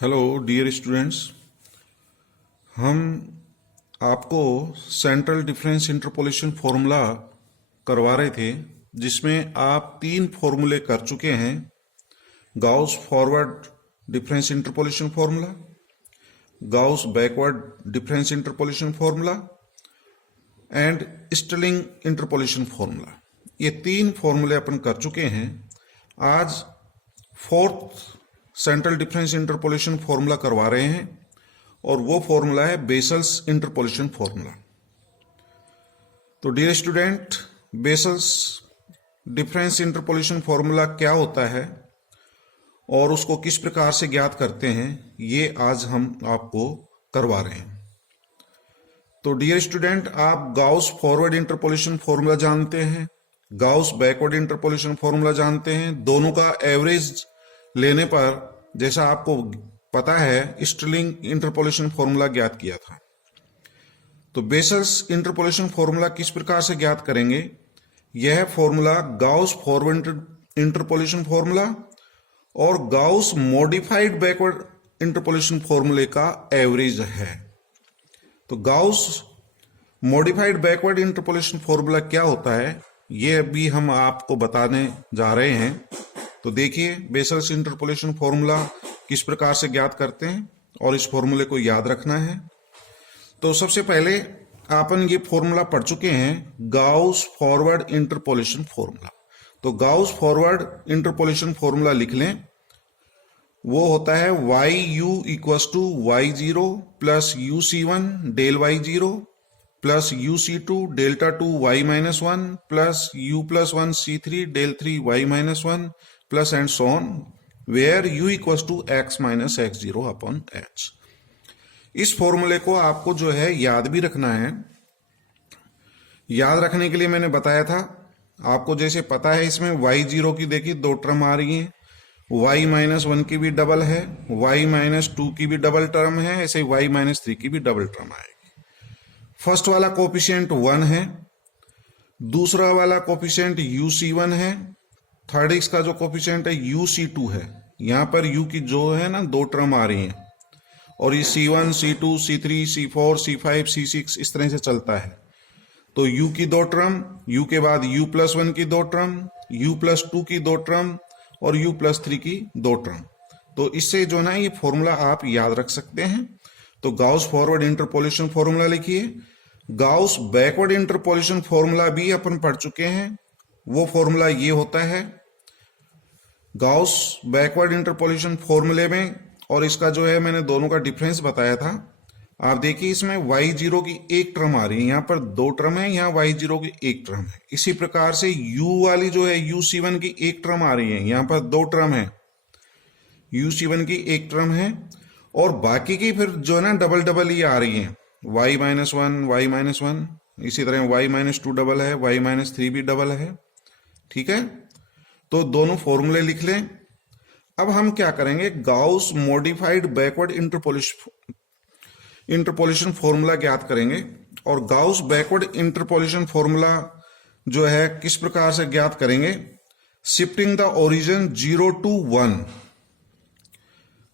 Hello dear students. हम आपको central difference interpolation formula करवा रहे थे, जिसमें आप 3 फॉर्मूले कर चुके हैं। Gauss forward difference interpolation formula, Gauss backward difference interpolation formula and Stilling interpolation formula. ये 3 फॉर्मूले अपन कर चुके हैं। आज 4th central difference interpolation formula करवा रहे हैं और वो फॉर्मूला है बेसल्स इंटरपोलेशन फॉर्मूला। तो dear student, Bessel's difference interpolation formula क्या होता है और उसको किस प्रकार से ज्ञात करते हैं, ये आज हम आपको करवा रहे हैं। तो डियर स्टूडेंट, आप गाउस फॉरवर्ड इंटरपोलेशन फॉर्मूला जानते हैं, गाउस बैकवर्ड इंटरपोलेशन फॉर्मूला जानते हैं। दोनों का एवरेज लेने पर, जैसा आपको पता है, स्टिलिंग इंटरपोलेशन फॉर्मूला ज्ञात किया था। तो बेसल्स इंटरपोलेशन फॉर्मूला किस प्रकार से ज्ञात करेंगे? यह formula Gauss forward interpolation formula और गाउस मॉडिफाइड बैकवर्ड इंटरपोलेशन फॉर्मूले का एवरेज है। तो Gauss modified backward interpolation formula क्या होता है, यह भी हम आपको बताने जा रहे हैं। तो देखिए, बेसल्स इंटरपोलेशन फॉर्मूला किस प्रकार से ज्ञात करते हैं और इस फॉर्मूले को याद रखना है। तो सबसे पहले अपन ये फॉर्मूला पढ़ चुके हैं, गाउस फॉरवर्ड इंटरपोलेशन फॉर्मूला। तो गाउस फॉरवर्ड इंटरपोलेशन फॉर्मूला लिख लें। वो होता है YU = Y0 plus UC1 del Y0 plus UC2 delta 2 Y-1 plus U+1 C3 del 3 Y-1 plus and so on, where U = x - x0 upon h। इस फॉर्मूले को आपको जो है याद भी रखना है। याद रखने के लिए मैंने बताया था आपको, जैसे पता है इसमें Y0 की देखिए 2 टर्म आ रही हैं, Y-1 की भी डबल है, Y-2 की भी डबल टर्म है, ऐसे Y-3 की भी डबल टर्म आएगी। फर्स्ट वाला कोफिशिएंट 1 है, दूसरा वाला कोफिशिएंट UC1 है, थर्ड इसका जो कोफिशिएंट है UC2 है। यहां पर U की जो है ना 2 टर्म आ रही हैं और ये C1, C2, C3, C4, C5, C6 इस तरह से चलता है। तो U की 2 टर्म, U के बाद U+1 की 2 टर्म, U+2 की 2 टर्म और U+3 की 2 टर्म। तो इससे जो ना ये फॉर्मूला आप याद रख सकते हैं। तो गाउस फॉरवर्ड इंटरपोलेशन फॉर्मूला लिखिए। गाउस बैकवर्ड इंटरपोलेशन फॉर्मूला भी अपन पढ़ चुके हैं। वो फॉर्मूला ये होता है गाउस बैकवर्ड इंटरपोलेशन फॉर्मूले में, और इसका जो है मैंने दोनों का डिफरेंस बताया था। आप देखिए, इसमें Y0 की 1 टर्म आ रही है, यहां पर 2 टर्म है, यहां Y0 की 1 टर्म है। इसी प्रकार से U वाली जो है UC1 की 1 टर्म आ रही है, यहां पर 2 टर्म है, UC1 की 1 टर्म है, और बाकी की फिर जो है ना डबल डबल ही आ रही है, Y-1, Y-1, इसी तरह Y-2 डबल है, Y-3 भी डबल है। ठीक है, तो दोनों फॉर्मूले लिख लें। अब हम क्या करेंगे, Gauss modified backward interpolation formula ज्ञात करेंगे। और गाउस बैकवर्ड इंटरपोलेशन फॉर्मूला जो है किस प्रकार से ज्ञात करेंगे, shifting the origin 0 to 1।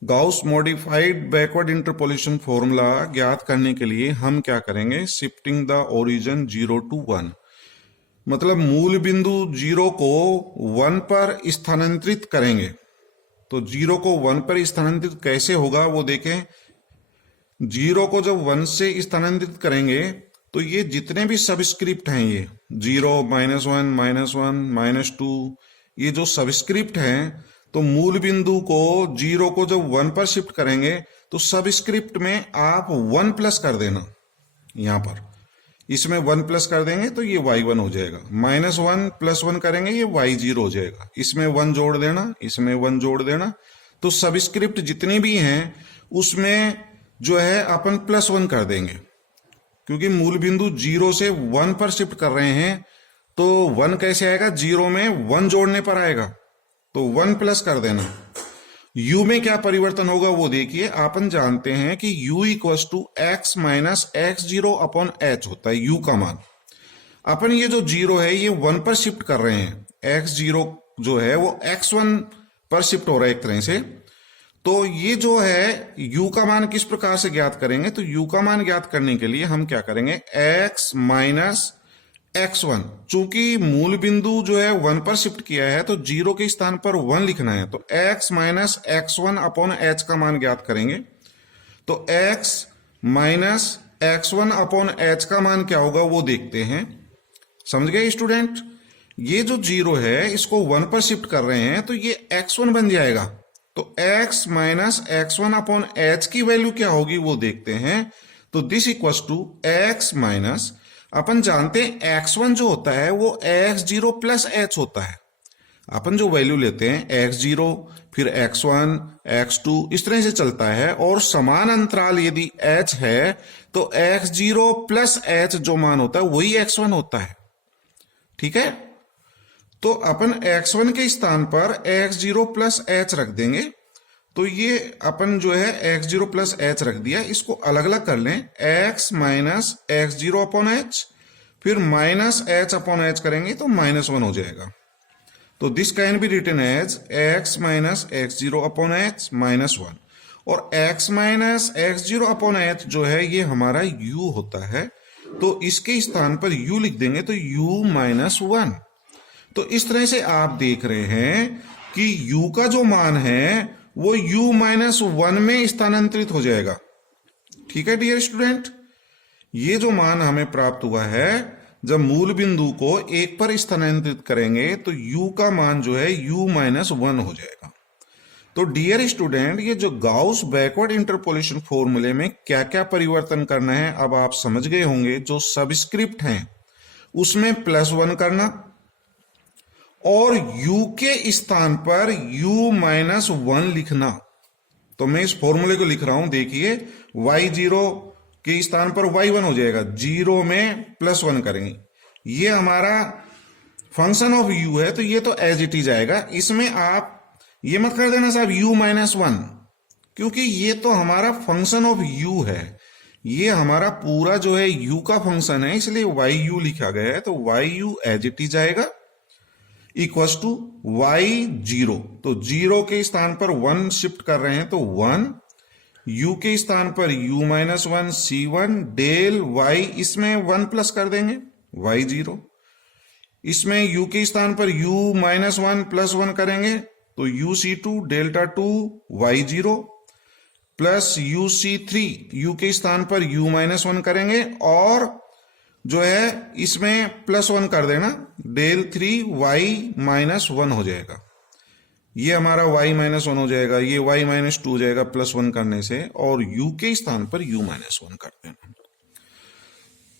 Gauss modified backward interpolation formula ज्ञात करने के लिए हम क्या करेंगे, शिफ्टिंग द ओरिजिन 0 to 1, मतलब मूल बिंदु 0 को 1 पर स्थानांतरित करेंगे। तो 0 को 1 पर स्थानांतरित कैसे होगा वो देखें। 0 को जब 1 से स्थानांतरित करेंगे तो ये जितने भी सबस्क्रिप्ट हैं, ये 0, -1, -1, -2, ये जो सबस्क्रिप्ट हैं, तो मूल बिंदु को 0 को जब 1 पर शिफ्ट करेंगे तो सबस्क्रिप्ट में आप 1 प्लस कर देना। यहां पर इसमें 1 प्लस कर देंगे तो ये Y1 हो जाएगा, -1 + 1 करेंगे ये Y0 हो जाएगा, इसमें 1 जोड़ देना, इसमें 1 जोड़ देना। तो सबस्क्रिप्ट जितनी भी हैं उसमें जो है अपन +1 कर देंगे, क्योंकि मूल बिंदु 0 से 1 पर शिफ्ट कर रहे हैं। तो 1 कैसे आएगा, 0 में 1 जोड़ने पर आएगा, तो 1 प्लस कर देना। U में क्या परिवर्तन होगा वो देखिए। अपन जानते हैं कि U = x - x0 upon h होता है U का मान। अपन ये जो 0 है ये 1 पर शिफ्ट कर रहे हैं, x0 जो है वो x1 पर शिफ्ट हो रहा है एक तरह से। तो ये जो है u का मान किस प्रकार से ज्ञात करेंगे, तो u का मान ज्ञात करने के लिए हम क्या करेंगे, x माइनस x1, चूंकि मूल बिंदु जो है 1 पर शिफ्ट किया है तो 0 के स्थान पर 1 लिखना है, तो x minus x1 upon h का मान ज्ञात करेंगे। तो x minus x1 upon h का मान क्या होगा वो देखते हैं। समझ गए स्टूडेंट? ये जो 0 है इसको 1 पर शिफ्ट कर रहे हैं तो ये x1 बन जाएगा। तो x minus x1 upon h की वैल्यू क्या होगी वो देखते हैं। तो this equals to x minus, अपन जानते हैं x1 जो होता है वो x0 प्लस h होता है। अपन जो वैल्यू लेते हैं x0 फिर x1 x2 इस तरह से चलता है, और समान अंतराल यदि h है तो x0 प्लस h जो मान होता है वही x1 होता है। ठीक है, तो अपन x1 के स्थान पर x0 प्लस h रख देंगे। तो ये अपन जो है x0 प्लस h रख दिया, इसको अलग अलग कर लें, x minus x0 upon h, फिर माइनस h अपॉन h करेंगे तो -1 हो जाएगा। तो this can be written as x minus x0 upon h -1, और x minus x0 upon h जो है ये हमारा u होता है, तो इसके स्थान पर u लिख देंगे तो u -1। तो इस तरह से आप देख रहे हैं कि u का जो मान है वो u -1 में स्थानांतरित हो जाएगा। ठीक है डियर स्टूडेंट, ये जो मान हमें प्राप्त हुआ है जब मूल बिंदु को 1 पर स्थानांतरित करेंगे तो u का मान जो है u -1 हो जाएगा। तो डियर स्टूडेंट, ये जो गाउस बैकवर्ड इंटरपोलेशन फॉर्मूले में क्या क्या परिवर्तन करना है अब आप समझ गए होंगे। जो सबस्क्रिप्ट हैं उसमें +1 करना, और u के स्थान पर u -1 लिखना। तो मैं इस फॉर्मूले को लिख रहा हूं, देखिए y0 के स्थान पर y1 हो जाएगा, 0 में +1 करेंगे। ये हमारा फंक्शन ऑफ u है तो ये तो एज इट इज आएगा। इसमें आप ये मत कर देना साहब u -1, क्योंकि ये तो हमारा फंक्शन ऑफ u है, ये हमारा पूरा जो है u का फंक्शन है, इसलिए yu लिखा गया है। तो yu एज इट इज आएगा इक्वल्स टू y0। तो 0 के स्थान पर 1 शिफ्ट कर रहे हैं तो 1, u के स्थान पर u -1 c1 डेल y, इसमें 1 प्लस कर देंगे y0, इसमें u के स्थान पर u -1 प्लस 1 करेंगे तो uc2 delta 2 y0 plus uc3, u के स्थान पर u -1 करेंगे और जो है इसमें +1 कर देना, डेल 3 y -1 हो जाएगा। ये हमारा y -1 हो जाएगा, ये y -2 हो जाएगा +1 करने से, और u के स्थान पर u -1 कर देना।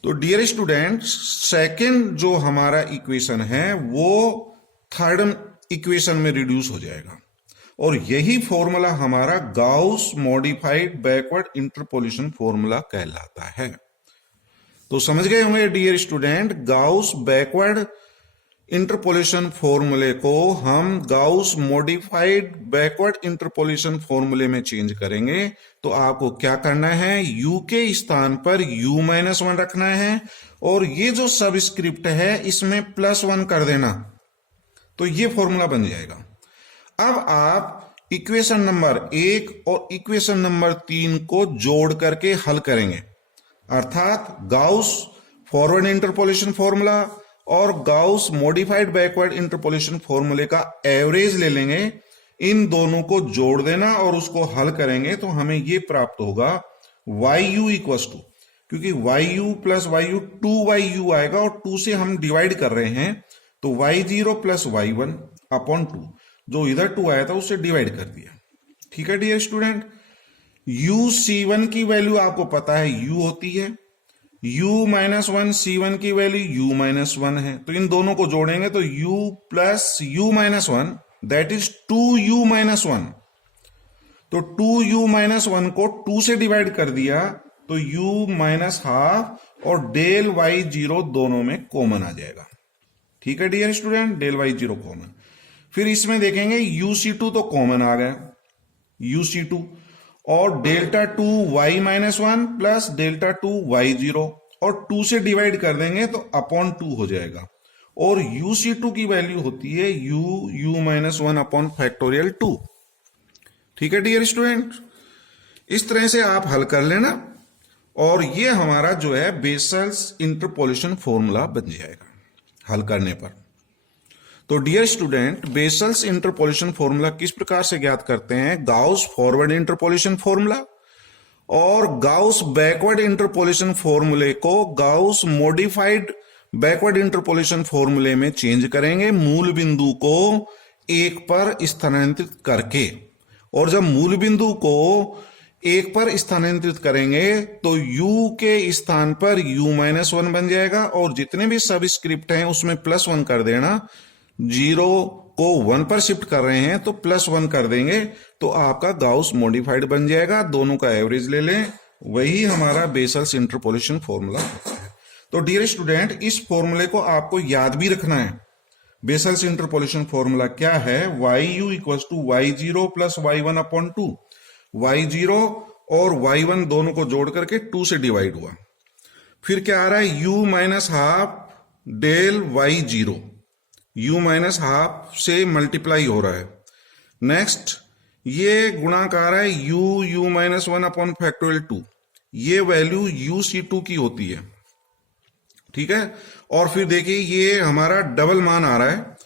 तो डियर स्टूडेंट, सेकंड जो हमारा इक्वेशन है वो थर्ड इक्वेशन में रिड्यूस हो जाएगा, और यही फॉर्मूला हमारा Gauss modified backward interpolation formula कहलाता है। तो समझ गए होंगे dear student, Gauss backward interpolation फॉर्मूले को हम गाउस मॉडिफाइड बैकवर्ड इंटरपोलेशन फॉर्मूले में चेंज करेंगे। तो आपको क्या करना है, u के स्थान पर u -1 रखना है, और ये जो सबस्क्रिप्ट है इसमें +1 कर देना, तो ये फॉर्मूला बन जाएगा। अब आप इक्वेशन नंबर 1 और इक्वेशन नंबर 3 को जोड़ करके हल करेंगे, अर्थात गाउस फॉरवर्ड इंटरपोलेशन फॉर्मूला और गाउस मॉडिफाइड बैकवर्ड इंटरपोलेशन फॉर्मूले का एवरेज ले लेंगे, इन दोनों को जोड़ देना और उसको हल करेंगे तो हमें ये प्राप्त होगा yu इक्वल्स टू, क्योंकि yu प्लस yu 2yu आएगा और 2 से हम डिवाइड कर रहे हैं तो y0 प्लस y1 अपॉन 2, जो इधर 2 आया था उससे डिवाइड कर दिया। ठीक है डियर स्टूडेंट, uc1 की वैल्यू आपको पता है u होती है, u -1 c1 की वैल्यू u -1 है, तो इन दोनों को जोड़ेंगे तो u plus u -1 that is 2u -1, तो 2u -1 को 2 से डिवाइड कर दिया तो u -12 और डेल y0 दोनों में कॉमन आ जाएगा। ठीक है dear student, del y0 common. फिर इसमें देखेंगे uc2 तो कॉमन आ गया, uc2 और delta 2 y -1 plus delta 2 y0 और 2 से डिवाइड कर देंगे तो अपॉन 2 हो जाएगा, और uc2 की वैल्यू होती है u -1 अपॉन फैक्टोरियल 2। ठीक है डियर स्टूडेंट, इस तरह से आप हल कर लेना और ये हमारा जो है बेसल्स इंटरपोलेशन फॉर्मूला बन जाएगा हल करने पर। तो dear student, Bessel's interpolation formula किस प्रकार से ज्ञात करते हैं? गाउस फॉरवर्ड इंटरपोलेशन फॉर्मूला और गाउस बैकवर्ड इंटरपोलेशन फॉर्मूले को गाउस मॉडिफाइड बैकवर्ड इंटरपोलेशन फॉर्मूले में चेंज करेंगे, मूल बिंदु को 1 पर स्थानांतरित करके। और जब मूल बिंदु को 1 पर स्थानांतरित करेंगे तो u के स्थान पर u-1 बन जाएगा और जितने भी सबस्क्रिप्ट हैं उसमें +1 कर देना। 0 को 1 पर शिफ्ट कर रहे हैं तो +1 कर देंगे तो आपका गाउस मॉडिफाइड बन जाएगा। दोनों का एवरेज ले लें, वही हमारा बेसल्स इंटरपोलेशन फॉर्मूला होता है। तो डियर स्टूडेंट, इस फॉर्मूले को आपको याद भी रखना है। बेसल्स इंटरपोलेशन फॉर्मूला क्या है? YU = Y0 + Y1/2। Y0 और Y1 दोनों को जोड़ करके 2 से डिवाइड हुआ। फिर क्या आ रहा है? U-12 del Y0, U-12 से मल्टीप्लाई हो रहा है। नेक्स्ट ये गुणाकार है U-1/2। ये वैल्यू UC2 की होती है, ठीक है। और फिर देखिए ये हमारा डबल मान आ रहा है,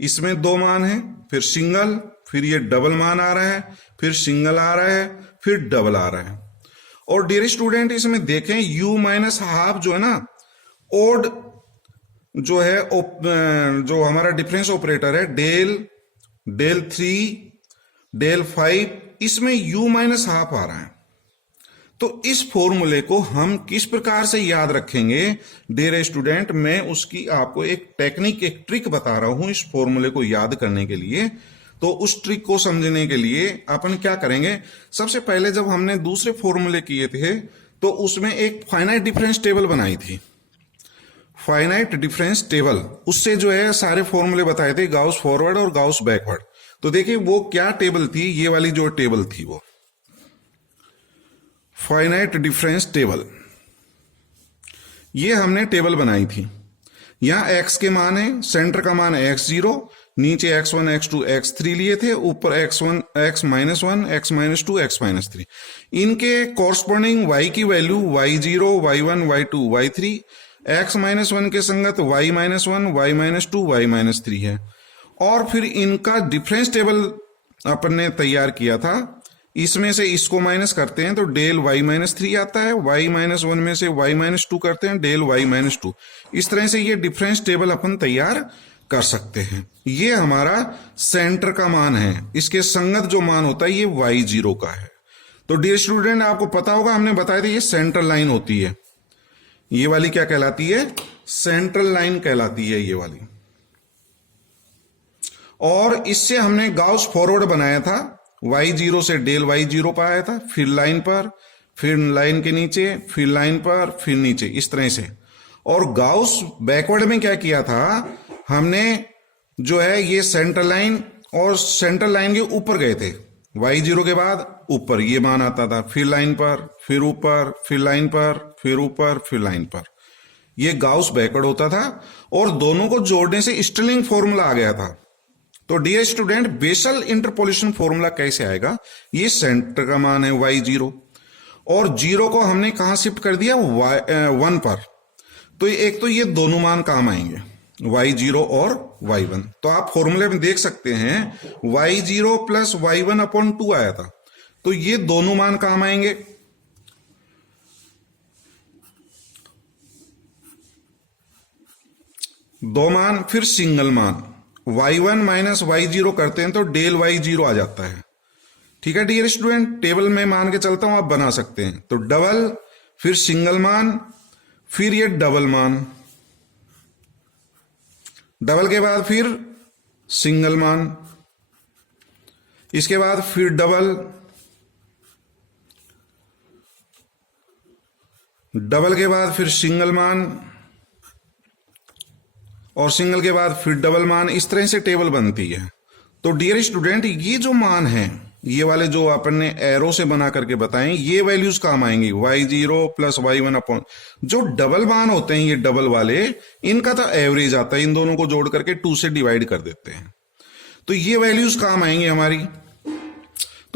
इसमें 2 मान है, फिर सिंगल, फिर ये डबल मान आ रहा है, फिर सिंगल आ रहा है, फिर डबल आ रहा है। और डियर स्टूडेंट, इसमें देखें U-12 जो है ना, ओड जो है जो हमारा डिफरेंस ऑपरेटर है, डेल 3, डेल 5, इसमें U-12 आ रहा है। तो इस फॉर्मूले को हम किस प्रकार से याद रखेंगे डियर स्टूडेंट, मैं उसकी आपको एक टेक्निक, एक ट्रिक बता रहा हूं इस फॉर्मूले को याद करने के लिए। तो उस ट्रिक को समझने के लिए अपन क्या करेंगे? सबसे पहले जब हमने दूसरे फॉर्मूले किए थे तो उसमें एक फाइनाइट डिफरेंस टेबल बनाई थी, फाइनाइट डिफरेंस टेबल। उससे जो है सारे फॉर्मूले बताए थे, गाउस फॉरवर्ड और गाउस बैकवर्ड। तो देखिए वो क्या टेबल थी, ये वाली जो टेबल थी वो फाइनाइट डिफरेंस टेबल, ये हमने टेबल बनाई थी। यहां x के मान है, सेंटर का मान है x0, नीचे x1, x2, x3 लिए थे, ऊपर x1, x-1, x-2, x-3। इनके कॉरस्पॉन्डिंग y की value y0, y1, y2, y3, x-1 के संगत y-1, y-2, y-3 है। और फिर इनका डिफरेंस टेबल अपन ने तैयार किया था, इसमें से इसको माइनस करते हैं तो डेल y-3 आता है, y-1 में से y-2 करते हैं, डेल y-2। इस तरह से ये डिफरेंस टेबल अपन तैयार कर सकते हैं। ये हमारा सेंटर का मान है, इसके संगत जो मान होता है ये y0 का है। तो डियर स्टूडेंट, आपको पता होगा, हमने बताया था ये सेंट्रल लाइन होती है। ये वाली क्या कहलाती है? सेंट्रल लाइन कहलाती है ये वाली। और इससे हमने गाउस फॉरवर्ड बनाया था, y0 से डेल y0 पाया था, फिर लाइन पर, फिर लाइन के नीचे, फिर लाइन पर, फिर नीचे, इस तरह से। और गाउस बैकवर्ड में क्या किया था हमने, जो है ये सेंट्रल लाइन और सेंट्रल लाइन के ऊपर गए थे, y0 के बाद ऊपर ये मान आता था, फिर लाइन पर, फिर ऊपर, फिर लाइन पर, फिर ऊपर, फिर लाइन पर। ये गाउस बैकवर्ड होता था और दोनों को जोड़ने से स्टिलिंग फॉर्मूला आ गया था। तो dear student, Bessel interpolation formula कैसे आएगा? ये सेंटर का मान है y0 और 0 को हमने कहां शिफ्ट कर दिया? 1 पर। तो एक तो ये दोनों मान काम आएंगे, y0 और y1। तो आप फॉर्मूले में देख सकते हैं y0 + y1/2 आया था, तो ये दोनों मान काम आएंगे। दो मान, फिर सिंगल मान, y1 - y0 करते हैं तो डेल y0 आ जाता है। ठीक है डियर स्टूडेंट, टेबल में मान के चलता हूं, आप बना सकते हैं। तो डबल, फिर सिंगल मान, फिर ये डबल मान, डबल के बाद फिर सिंगल मान, इसके बाद फिर डबल, डबल के बाद फिर सिंगल मान, और सिंगल के बाद फिर डबल मान। इस तरह से टेबल बनती है। तो डियर स्टूडेंट, ये जो मान है, ये वाले जो अपन ने एरो से बना करके बताएं, ये वैल्यूज काम आएंगी, y0 + y1/, जो डबल मान होते हैं ये डबल वाले, इनका तो एवरेज आता है, इन दोनों को जोड़ करके 2 से डिवाइड कर देते हैं, तो ये वैल्यूज काम आएंगी हमारी।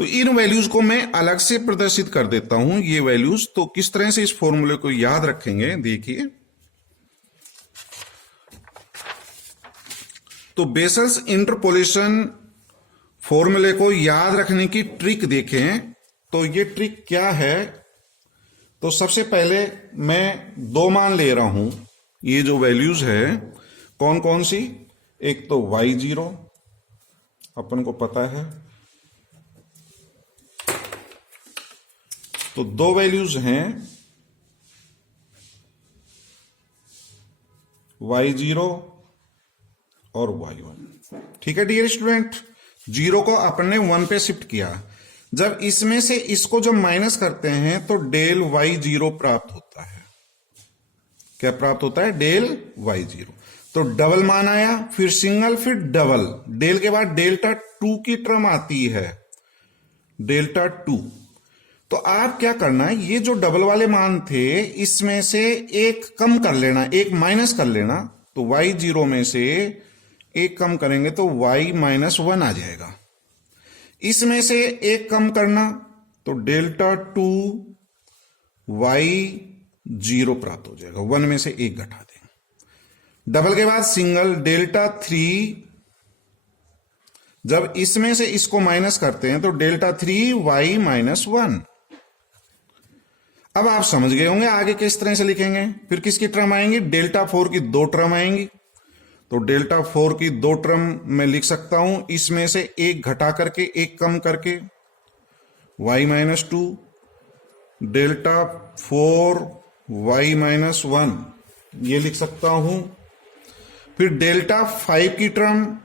तो इन वैल्यूज को मैं अलग से प्रदर्शित कर देता हूं, ये वैल्यूज। तो किस तरह से इस फॉर्मूले को याद रखेंगे, देखिए। तो बेसल्स इंटरपोलेशन फॉर्मूले को याद रखने की ट्रिक देखें, तो ये ट्रिक क्या है। तो सबसे पहले मैं दो मान ले रहा हूं, ये जो वैल्यूज है कौन कौन सी। एक तो y0 अपन को पता है, तो दो वैल्यूज हैं y0 और y1। ठीक है डियर स्टूडेंट, 0 को अपन ने 1 पे शिफ्ट किया। जब इसमें से इसको जब माइनस करते हैं तो डेल y0 प्राप्त होता है। क्या प्राप्त होता है? Del y0। तो डबल मान आया, फिर सिंगल, फिर डबल। डेल के बाद डेल्टा 2 की टर्म आती है, डेल्टा 2। तो आप क्या करना है, ये जो डबल वाले मान थे इसमें से एक कम कर लेना, एक माइनस कर लेना। तो y0 में से एक कम करेंगे तो y-1 आ जाएगा। इसमें से एक कम करना तो डेल्टा 2 y0 प्राप्त हो जाएगा। 1 में से एक घटा देंगे। डबल के बाद सिंगल, डेल्टा 3। जब इसमें से इसको माइनस करते हैं तो डेल्टा 3 y-1। अब आप समझ गए होंगे आगे किस तरह से लिखेंगे। फिर किसकी टर्म आएंगी? डेल्टा 4 की दो टर्म आएंगी। तो डेल्टा 4 की दो टर्म मैं लिख सकता हूं, इसमें से एक घटा करके एक कम करके y-2, डेल्टा 4 y-1 ये लिख सकता हूं। फिर डेल्टा 5 की टर्म,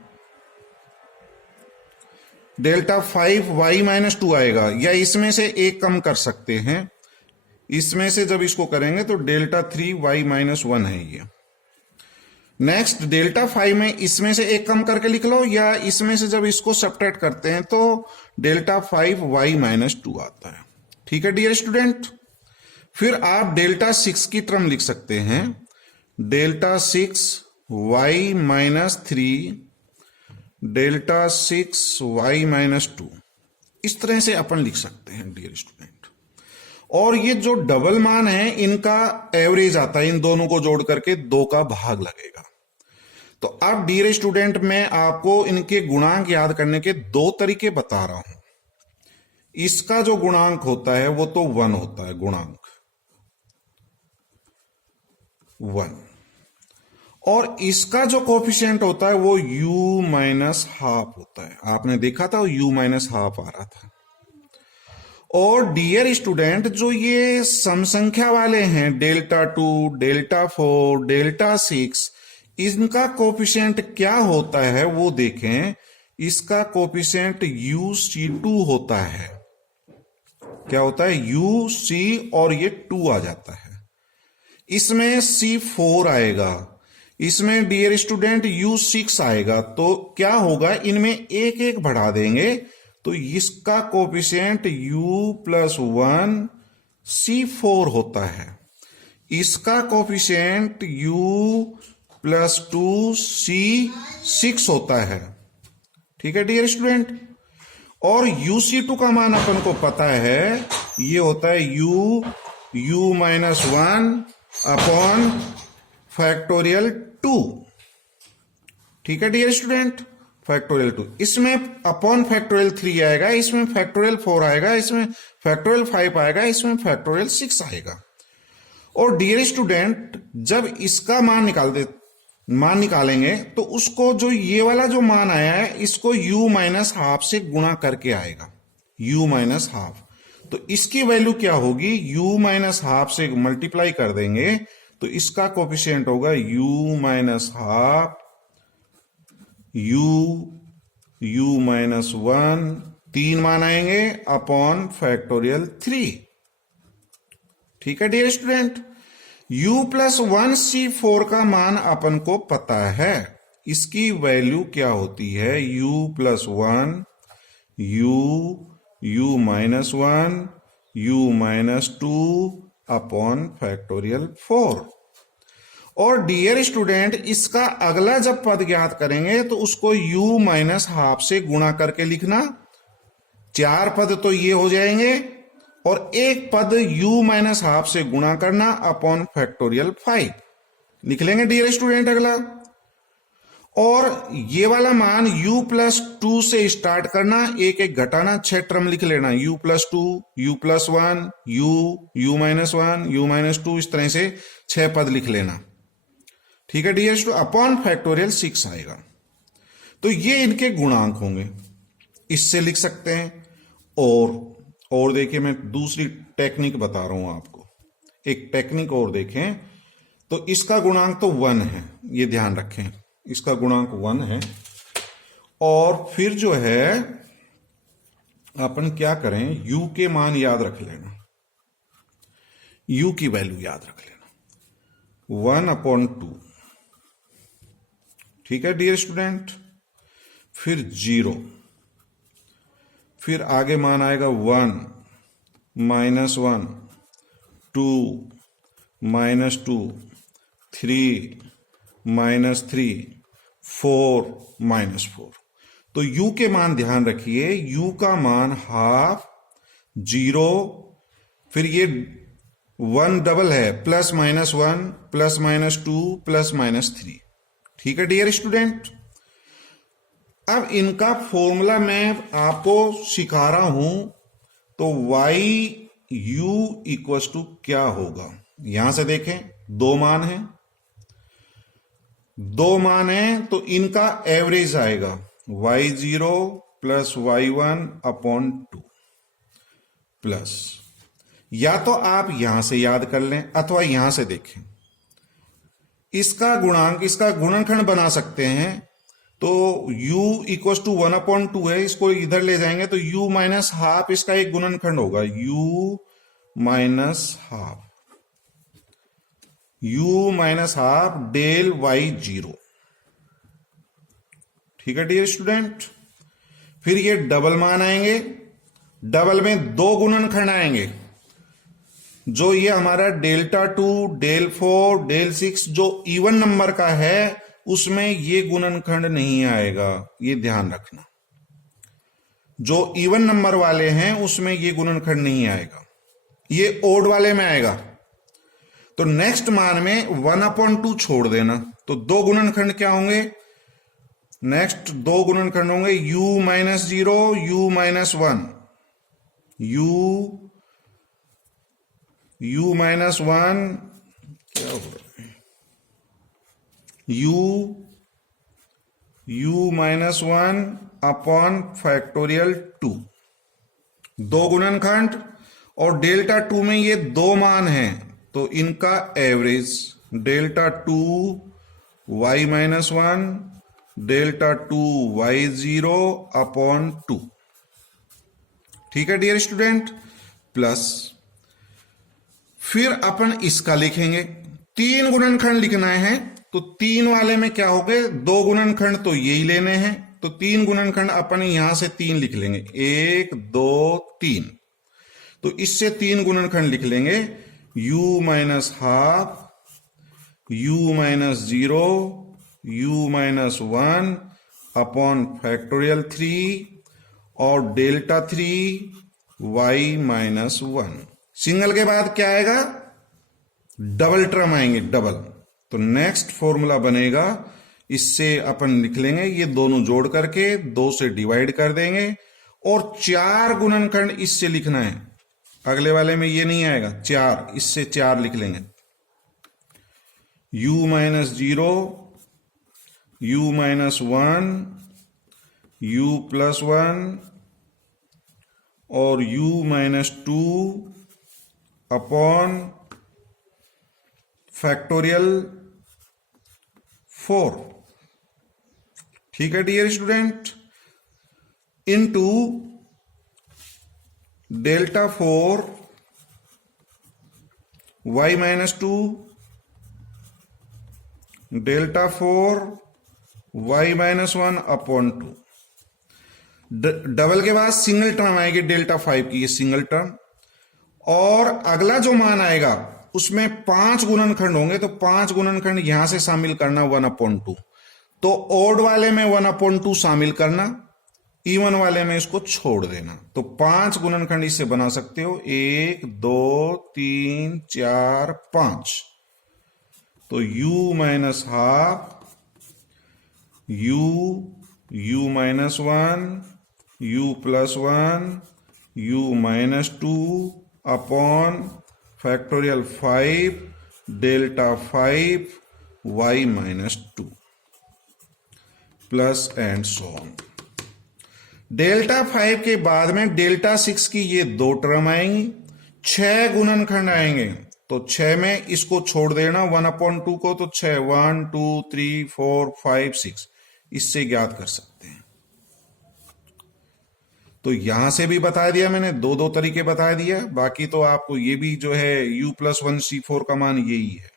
डेल्टा 5 y-2 आएगा, या इसमें से एक कम कर सकते हैं। इसमें से जब इसको करेंगे तो डेल्टा 3 y-1 है ये। नेक्स्ट डेल्टा 5 में इसमें से एक कम करके लिख लो, या इसमें से जब इसको सब्ट्रैक्ट करते हैं तो डेल्टा 5 y-2 आता है। ठीक है डियर स्टूडेंट। फिर आप डेल्टा 6 की टर्म लिख सकते हैं, डेल्टा 6 y-3, डेल्टा 6 y-2। इस तरह से अपन लिख सकते हैं डियर स्टूडेंट। और ये जो डबल मान है इनका एवरेज आता है, इन दोनों को जोड़ करके 2 का भाग लगेगा। तो अब डियर स्टूडेंट मैं आपको इनके गुणांक याद करने के दो तरीके बता रहा हूं। इसका जो गुणांक होता है वो तो 1 होता है, गुणांक 1। और इसका जो कोफिशिएंट होता है वो u-12 होता है। आपने देखा था u-12 आ रहा था। और डियर स्टूडेंट जो ये सम संख्या वाले हैं, डेल्टा 2, डेल्टा 4, डेल्टा 6, इनका कोफिशिएंट क्या होता है वो देखें। इसका कोफिशिएंट uc2 होता है। क्या होता है? uc, और ये 2 आ जाता है। इसमें c4 आएगा, इसमें डियर स्टूडेंट u6 आएगा। तो क्या होगा, इनमें एक एक बढ़ा देंगे तो इसका कोफिशिएंट u+1 c4 होता है। इसका कोफिशिएंट u+2 c6 होता है। ठीक है डियर स्टूडेंट। और uc2 का मान अपन को पता है, ये होता है u-1 अपॉन फैक्टोरियल 2। ठीक है डियर स्टूडेंट, फैक्टोरियल 2। इसमें अपॉन फैक्टोरियल 3 आएगा, इसमें फैक्टोरियल 4 आएगा, इसमें फैक्टोरियल 5 आएगा, इसमें फैक्टोरियल 6 आएगा। और डियर स्टूडेंट जब इसका मान निकालेंगे तो उसको जो ये वाला जो मान आया है इसको u-12 से गुणा करके आएगा, u-12। तो इसकी वैल्यू क्या होगी, u-12 से मल्टीप्लाई कर देंगे तो इसका कोफिशिएंट होगा u-12 u-1, 3 मान आएंगे अपॉन फैक्टोरियल 3। ठीक है डियर स्टूडेंट। u+1 c4 का मान अपन को पता है, इसकी वैल्यू क्या होती है, u+1 u-1 u-2 upon factorial 4। और डियर स्टूडेंट इसका अगला जब पद ज्ञात करेंगे तो उसको u-12 से गुणा करके लिखना, 4 पद तो ये हो जाएंगे और एक पद u माइनस हाफ से गुणा करना अपॉन फैक्टोरियल 5 लिख लेंगे डियर स्टूडेंट अगला। और ये वाला मान u प्लस 2 से स्टार्ट करना, एक एक घटाना, 6 टर्म लिख लेना, u plus 2, u plus 1, u minus 1, u minus 2, इस तरह से 6 पद लिख लेना। ठीक है डियर स्टूडेंट, अपॉन फैक्टोरियल 6 आएगा। तो ये इनके गुणांक होंगे, इससे लिख सकते हैं। और देखिए मैं दूसरी टेक्निक बता रहा हूं आपको, एक टेक्निक और देखें। तो इसका गुणांक तो 1 है, ये ध्यान रखें, इसका गुणांक 1 है। और फिर जो है अपन क्या करें, u के मान याद रख लेना, u की वैल्यू याद रख लेना 1/2। ठीक है डियर स्टूडेंट, फिर 0, फिर आगे मान आएगा 1, -1, 2, -2, 3, -3, 4, -4। तो u के मान ध्यान रखिए, u का मान हाफ, 0, फिर ये 1 डबल है, +-1, +-2, +-3। ठीक है डियर स्टूडेंट। अब इनका फॉर्मूला मैं आपको सिखा रहा हूं, तो YU इक्वस टू क्या होगा। यहां से देखें, 2 मान हैं, 2 मान हैं, तो इनका एवरेज आएगा Y0 + Y1/2 प्लस, या तो आप यहां से याद कर लें अथवा यहां से देखें, इसका गुणांक, इसका गुणनखंड बना सकते हैं। तो u इक्वस टू 1/2 है, इसको इधर ले जाएंगे तो u माइनस हाफ इसका एक गुणनखंड होगा, u minus half del y0। ठीक है डियर स्टूडेंट। फिर ये डबल मान आएंगे, डबल में 2 गुणनखंड आएंगे, जो ये हमारा Δ2, Δ4, Δ6 जो इवन नंबर का है उसमें ये गुणनखंड नहीं आएगा, ये ध्यान रखना। जो इवन नंबर वाले हैं उसमें ये गुणनखंड नहीं आएगा, ये ओड वाले में आएगा। तो नेक्स्ट मान में 1/2 छोड़ देना, तो 2 गुणनखंड क्या होंगे, नेक्स्ट 2 गुणनखंड होंगे u - 0, u - 1, u - 1 क्या होगा, u - 1 अपॉन फैक्टोरियल 2, 2 गुणनखंड। और Δ2 में ये 2 मान हैं, तो इनका एवरेज Δ2 y - 1, Δ2 y0/2। ठीक है डियर स्टूडेंट, प्लस फिर अपन इसका लिखेंगे, 3 गुणनखंड लिखना है, तो 3 वाले में क्या हो गए, 2 गुणनखंड तो यही लेने हैं, तो 3 गुणनखंड अपन यहां से 3 लिख लेंगे, 1, 2, 3। तो इससे 3 गुणनखंड लिख लेंगे, u minus half, u - 0, u - 1 upon factorial 3 और Δ3 y - 1। सिंगल के बाद क्या आएगा, डबल टर्म आएंगे, डबल। तो नेक्स्ट फॉर्मूला बनेगा, इससे अपन लिख लेंगे, ये दोनों जोड़ करके 2 से डिवाइड कर देंगे और 4 गुणनखंड इससे लिखना है, अगले वाले में ये नहीं आएगा, 4, इससे 4 लिख लेंगे, u - 0, u - 1, u + 1 और u - 2 अपॉन फैक्टोरियल 4। ठीक है dear student, into Δ4 y - 2, Δ4 y - 1/2। Double के बाद सिंगल टर्म आएगी Δ5 की, ये सिंगल टर्म। और अगला जो मान आएगा उसमें 5 गुणनखंड होंगे, तो 5 गुणनखंड यहां से शामिल करना 1/2। तो ओड वाले में 1/2 शामिल करना, इवन वाले में इसको छोड़ देना। तो 5 गुणनखंड इससे बना सकते हो, 1 2 3 4 5। तो u minus half, u minus 1, u plus 1, u minus 2 upon factorial 5 delta 5 y minus 2 plus and so on. Delta 5 के बाद में डेल्टा 6 की ये 2 टर्म आएंगी, 6 गुणनखंड आएंगे। तो 6 में इसको छोड़ देना 1/2 को, तो 6 1 2 3 4 5 6 इससे ज्ञात कर सकते हैं। तो यहां से भी बता दिया मैंने, दो तरीके बता दिया। बाकी तो आपको ये भी जो है u+1c4 का मान यही है।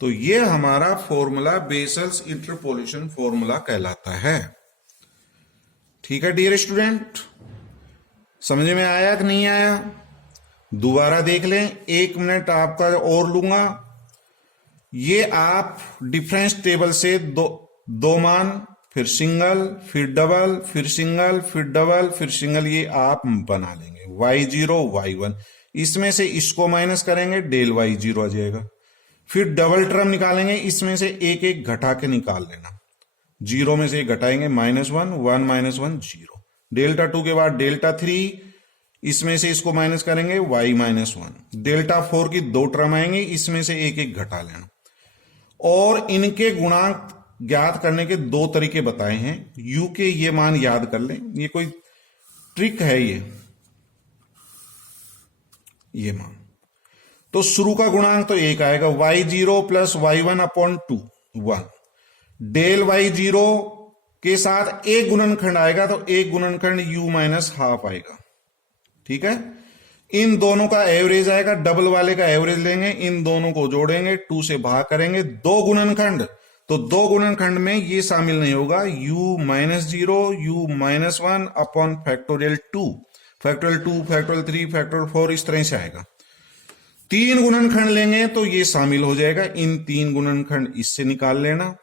तो ये हमारा फॉर्मूला बेसल्स इंटरपोलेशन फॉर्मूला कहलाता है। ठीक है डियर स्टूडेंट, समझ में आया कि नहीं आया? दोबारा देख लें, 1 मिनट आपका और लूंगा। ये आप डिफरेंस टेबल से दो मान, फिर सिंगल, फिर डबल, फिर सिंगल, फिर डबल, फिर सिंगल, ये आप बना लेंगे। y0 y1, इसमें से इसको माइनस करेंगे, डेल y0 आ जाएगा। फिर डबल टर्म निकालेंगे, इसमें से एक एक घटा के निकाल लेना। 0 में से घटाएंगे, -1 1 -1 0। डेल्टा 2 के बाद डेल्टा 3, इसमें से इसको माइनस करेंगे, y-1। डेल्टा 4 की 2 टर्म आएंगे, इसमें से एक एक घटा लेना। और इनके गुणांक ज्ञात करने के 2 तरीके बताए हैं। u के ये मान याद कर लें, ये कोई ट्रिक है ये मान। तो शुरू का गुणांक तो 1 आएगा, y0 plus y1 upon 2 1। Del y0 के साथ एक गुणनखंड आएगा, तो एक गुणनखंड u माइनस हाफ आएगा। ठीक है, इन दोनों का एवरेज आएगा, डबल वाले का एवरेज लेंगे, इन दोनों को जोड़ेंगे, 2 से भाग करेंगे। 2 गुणनखंड, तो 2 गुणनखंड में ये शामिल नहीं होगा, u-0 u-1 upon factorial 2 factorial 2 factorial 3 factorial 4 इस तरह से आएगा। 3 गुणनखंड लेंगे तो ये शामिल हो जाएगा, इन 3 गुणनखंड इससे निकाल लेना।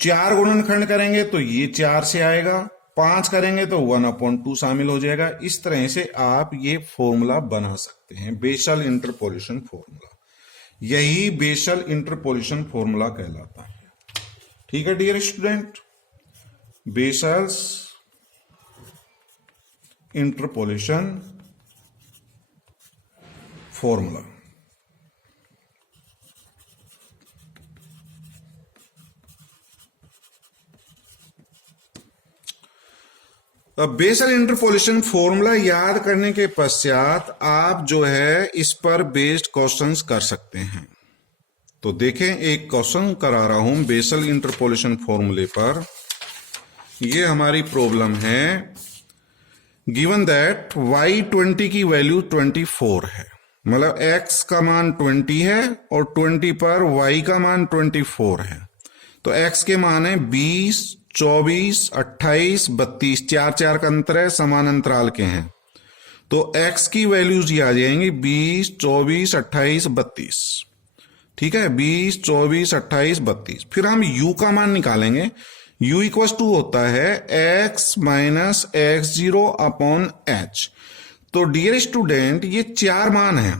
4 गुणनखंड करेंगे तो ये 4 से आएगा, 5 करेंगे तो 1/2 शामिल हो जाएगा। इस तरह से आप ये फॉर्मूला बना सकते हैं, बेसल इंटरपोलेशन फॉर्मूला। यही बेसल इंटरपोलेशन फॉर्मूला कहलाता है। ठीक है dear student, Bessel's interpolation formula. अब बेसल इंटरपोलेशन फॉर्मूला याद करने के पश्चात आप जो है इस पर बेस्ड क्वेश्चंस कर सकते हैं। तो देखें, एक क्वेश्चन करा रहा हूं बेसल इंटरपोलेशन फॉर्मूले पर। ये हमारी प्रॉब्लम है, गिवन दैट y20 की वैल्यू 24 है, मतलब x का मान 20 है और 20 पर y का मान 24 है। तो x के मान है 20 24 28 32, 4 का अंतर है, समान अंतराल के हैं। तो x की वैल्यूज ये आ जाएंगी 20 24 28 32। ठीक है, 20 24 28 32। फिर हम u का मान निकालेंगे। u इक्वल टू होता है x minus x0 upon h। तो डियर स्टूडेंट, ये 4 मान है,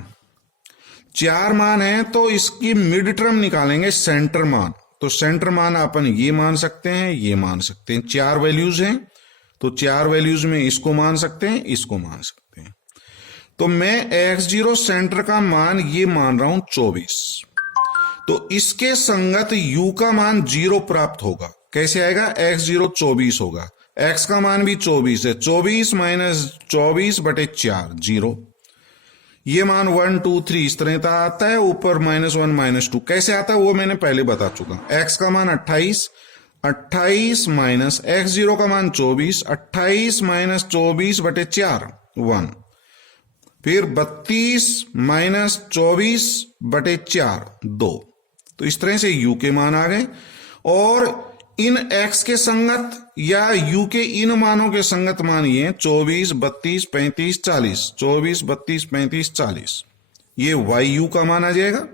4 मान है, तो इसकी मिड टर्म निकालेंगे, सेंटर मान। तो सेंटर मान अपन ये मान सकते हैं, ये मान सकते हैं। 4 वैल्यूज हैं, तो 4 वैल्यूज में इसको मान सकते हैं, इसको मान सकते हैं। तो मैं x0 सेंटर का मान ये मान रहा हूं 24। तो इसके संगत u का मान 0 प्राप्त होगा। कैसे आएगा? x0 24 होगा, x का मान भी 24 है, 24 माइनस 24/4 0। ये मान 1 2 3 इस तरह का आता है, ऊपर -1 -2 कैसे आता है वो मैंने पहले बता चुका। x का मान 28, 28 माइनस x0 का मान 24, 28 माइनस 24/4 1। फिर 32 माइनस 24/4 2। तो इस तरह से u के मान आ गए, और इन x के संगत या u के इन मानों के संगत मान ये 24 32 35 40, 24 32 35 40। ये yu का मान आ जाएगा,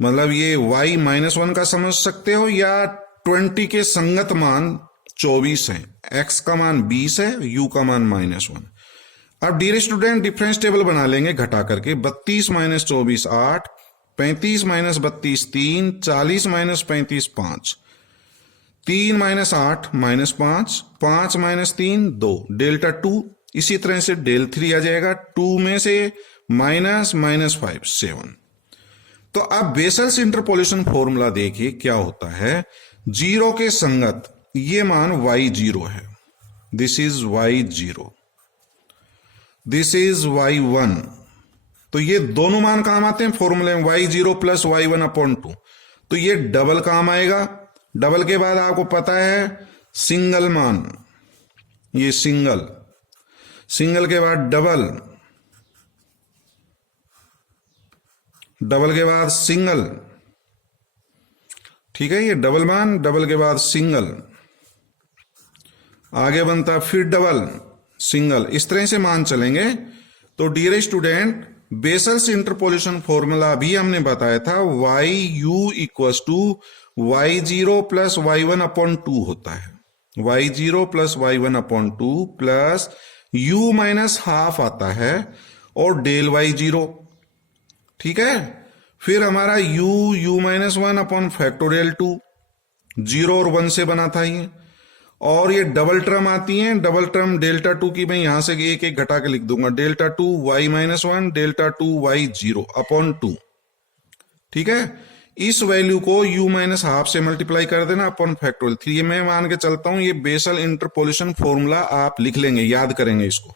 मतलब ये y -1 का समझ सकते हो, या 20 के संगत मान 24 है, x का मान 20 है, u का मान -1। अब डियर स्टूडेंट डिफरेंस टेबल बना लेंगे घटा करके। 32 minus 24 8, 35 minus 32 3, 40 minus 35 5, 3 minus 8 -5, 5 minus 3 2, delta 2। इसी तरह से डेल 3 आ जाएगा, 2 में से माइनस -5 7। तो अब बेसल्स इंटरपोलेशन फॉर्मूला देखिए क्या होता है। 0 के संगत ये मान y0 है, this is y0, this is y1। तो ये दोनों मान काम आते हैं फॉर्मूले में, y0 प्लस y1/2। तो ये डबल काम आएगा। डबल के बाद आपको पता है सिंगल मान, ये सिंगल, सिंगल के बाद डबल, डबल के बाद सिंगल, ठीक है, ये डबल मान, डबल के बाद सिंगल, आगे बनता फिर डबल सिंगल, इस तरह से मान चलेंगे। तो dear student Bessel's interpolation formula भी हमने बताया था, YU equals to y0 plus y1/2 होता है। y0 plus y1/2 plus u minus half आता है और डेल y0, ठीक है। फिर हमारा u माइनस 1/2, 0 और 1 से बना था ये। और ये डबल टर्म आती है, डबल टर्म डेल्टा 2 की मैं यहां से एक एक घटा के लिख दूंगा, डेल्टा 2 y-1, डेल्टा 2 y0/2, ठीक है। इस वैल्यू को u माइनस हाफ से मल्टीप्लाई कर देना अपॉन फैक्टोरियल 3। ये मैं मान के चलता हूं ये बेसल इंटरपोलेशन फॉर्मूला आप लिख लेंगे, याद करेंगे इसको,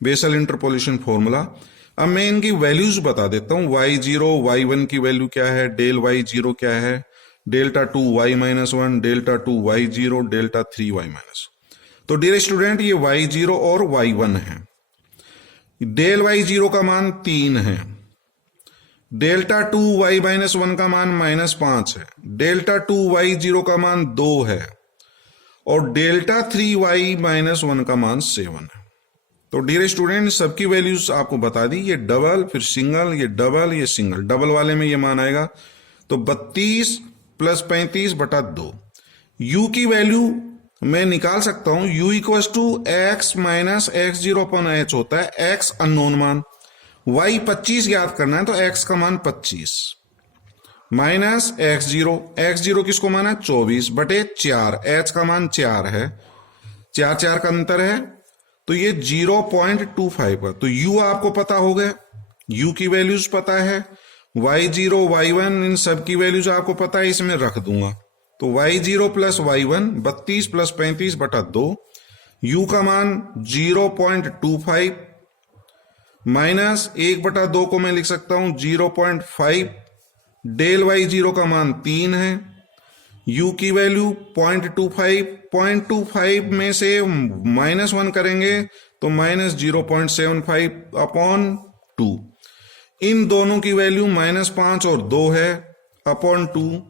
बेसल इंटरपोलेशन फॉर्मूला। अब मैं इनकी वैल्यूज बता देता हूं, y0 y1 की वैल्यू क्या है, डेल y0 क्या है, delta 2 y-1, delta 2 y0, delta 3 y-। तो डियर स्टूडेंट ये y0 और y1 है। डेल y0 का मान 3 है, डेल्टा 2 y-1 का मान -5 है, डेल्टा 2 y0 का मान 2 है और डेल्टा 3 y-1 का मान 7 है। तो डियर स्टूडेंट सबकी वैल्यूज आपको बता दी, ये डबल फिर सिंगल, ये डबल ये सिंगल, डबल वाले में ये मान आएगा। तो 32 प्लस 35/2। u की वैल्यू मैं निकाल सकता हूं, u equals to x minus x0/h होता है, x अननोन मान, y 25 ज्ञात करना है तो x का मान 25 माइनस x0, x0 किसको माना 24/4, h का मान 4 है, 4 4 का अंतर है, तो ये 0.25 का। तो u आपको पता हो गया, u की वैल्यूज पता है, y0 y1 इन सब की वैल्यूज आपको पता है, इसमें रख दूंगा। तो y0 plus y1 32 plus 35/2, u का मान 0.25 माइनस 1/2 को मैं लिख सकता हूं 0.5, डेल y0 का मान 3 है, u की वैल्यू 0.25 में से -1 करेंगे तो -0.75/2। इन दोनों की वैल्यू -5 और 2 है अपॉन 2।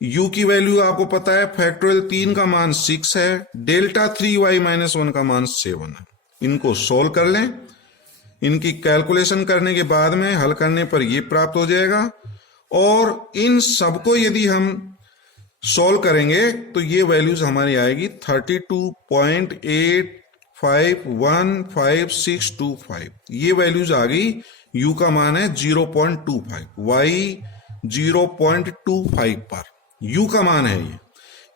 u की वैल्यू आपको पता है फैक्टोरियल 3 का मान 6 है, डेल्टा 3 y-1 का मान 7 है। इनको सोल्व कर लें, इनकी कैलकुलेशन करने के बाद में हल करने पर ये प्राप्त हो जाएगा। और इन सबको यदि हम सोल्व करेंगे तो ये वैल्यूज हमारी आएगी 32.85152625। ये वैल्यूज आ गई, u का मान है 0.25, y 0.25 पर u का मान है ये।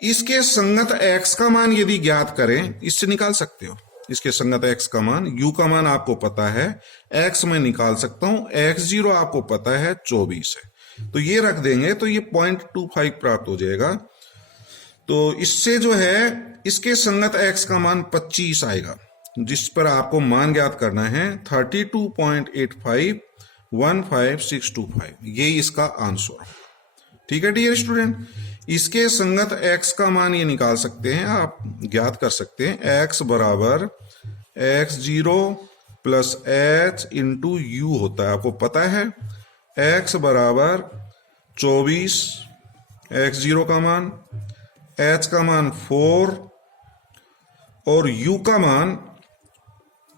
इसके संगत x का मान यदि ज्ञात करें, इससे निकाल सकते हो, इसके संगत x का मान, u का मान आपको पता है, x में निकाल सकता हूं, x0 आपको पता है 24 है, तो ये रख देंगे तो ये 0.25 प्राप्त हो जाएगा। तो इससे जो है इसके संगत x का मान 25 आएगा, जिस पर आपको मान ज्ञात करना है 32.85152625। यही इसका आंसर, ठीक है डियर स्टूडेंट। इसके संगत x का मान ये निकाल सकते हैं, आप ज्ञात कर सकते हैं, x बराबर x0 plus h into u होता है, आपको पता है x बराबर 24, x0 का मान, h का मान 4 और u का मान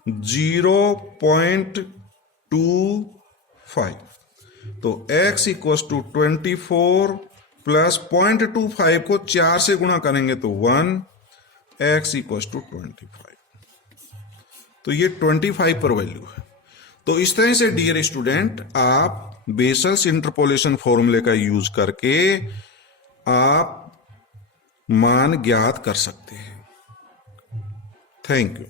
0.25। तो x इक्वल टू 24 प्लस 0.25 को 4 से गुणा करेंगे तो 1 x इक्वल टू 25। तो ये 25 पर वैल्यू है। तो इस तरह से डियर स्टूडेंट आप बेसल्स इंटरपोलेशन फॉर्मूले का यूज करके आप मान ज्ञात कर सकते हैं। Thank you.